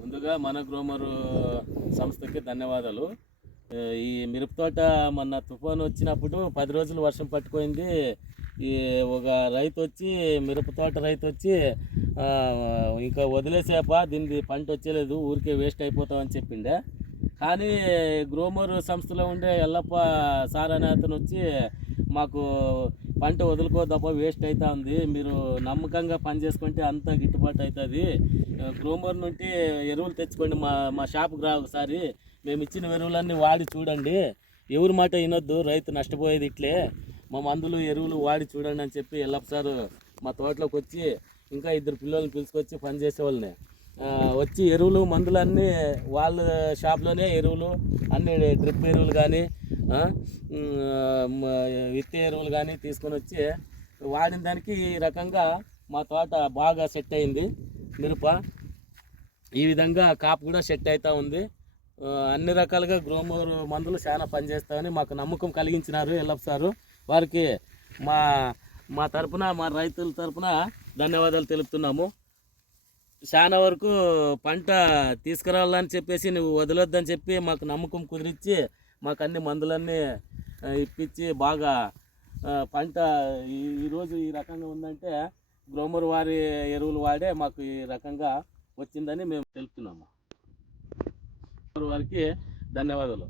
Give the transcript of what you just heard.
ముందుగా మన గ్రోమర్ సంస్థకి ధన్యవాదాలు. ఈ మిరప తోట మొన్న తుఫాను వచ్చినప్పుడు 10 రోజులు వర్షం పట్టుకోయింది. ఈ ఒక రైతు వచ్చి మిరప తోట రైతు వచ్చి ఇంకా వదిలేసేపా దీనికి పంట వచ్చేలేదు, ఊరికే వేస్ట్ అయిపోతామని చెప్పిండే. కానీ గ్రోమర్ సంస్థలో ఉండే ఎల్లప్ప సార్ అనే అతను వచ్చి మాకు పంట వదులుకోదప్ప వేస్ట్ అవుతా ఉంది, మీరు నమ్మకంగా పని చేసుకుంటే అంతా గిట్టుబాటు అవుతుంది, గ్రోమర్ నుండి ఎరువులు తెచ్చుకోండి, మా షాప్కి రా ఒకసారి, మేము ఇచ్చిన ఎరువులన్నీ వాడి చూడండి, ఎవరి మాట వినొద్దు, రైతు నష్టపోయేది ఇట్లే, మా మందులు ఎరువులు వాడి చూడండి అని చెప్పి ఎల్లప్ప సారు మా తోటలోకి వచ్చి ఇంకా 2 పిల్లల్ని పిలుచుకొచ్చి పని చేసేవాళ్ళని వచ్చి ఎరువులు మందులన్నీ వాళ్ళ షాప్లోనే ఎరువులు అన్ని డ్రిప్ ఎరువులు కానీ విత్తే ఎరువులు కానీ తీసుకొని వచ్చి వాడిన దానికి ఈ రకంగా మా తోట బాగా సెట్ అయింది. మిరప ఈ విధంగా కాపు కూడా సెట్ అవుతూ ఉంది. అన్ని రకాలుగా గ్రోమర్ మందులు చాలా పనిచేస్తామని మాకు నమ్మకం కలిగించినారు ఎల్లప్ప సారు. వారికి మా తరపున, మా రైతుల తరపున ధన్యవాదాలు తెలుపుతున్నాము. చాలా వరకు పంట తీసుకురావాలని చెప్పేసి నువ్వు వదలొద్దని చెప్పి మాకు నమ్మకం కుదిరించి మాకు అన్ని మందులన్నీ ఇప్పించి బాగా పంట ఈరోజు ఈ రకంగా ఉందంటే గ్రోమర్ వారి ఎరువులు వాడే మాకు ఈ రకంగా వచ్చిందని మేము తెలుపుతున్నాము. వారికి ధన్యవాదాలు.